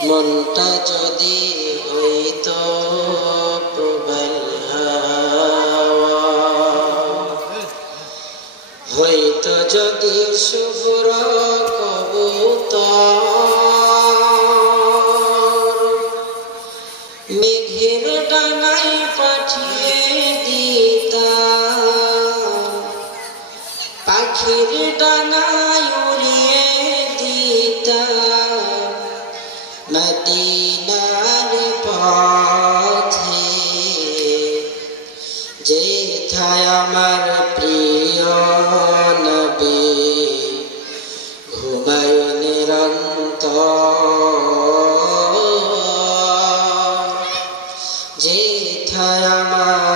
মনটা যদি হইত প্রবল হইত যদি শুভ্র কবুতর মেঘের ডানায় পাঠিয়ে দিতা পাখির ডানায় উড়িয়ে মদিনার পথে যেথায় আমার প্রিয় নবী ঘুমায় নিরন্তর। যেথায় আমার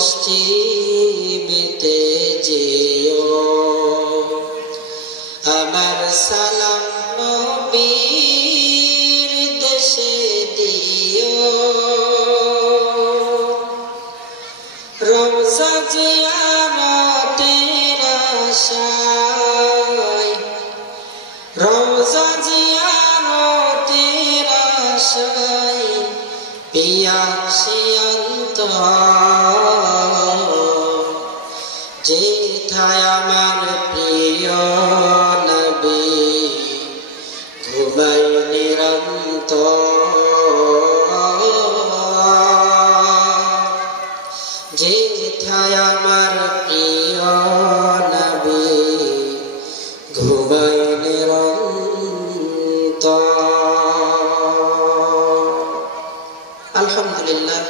পশ্চিমেতে যেও। আমার সালাম নবীর দেশে দিও। রোজা জিয়ারতের আশায় রোজা জিয়ারতের আশায় পিয়াসিয়ন্ত যেথায় নবী ঘুমাই নিরন্তর যেথায় আমার প্রিয় নবী ঘুমাই আলহামদুলিল্লাহ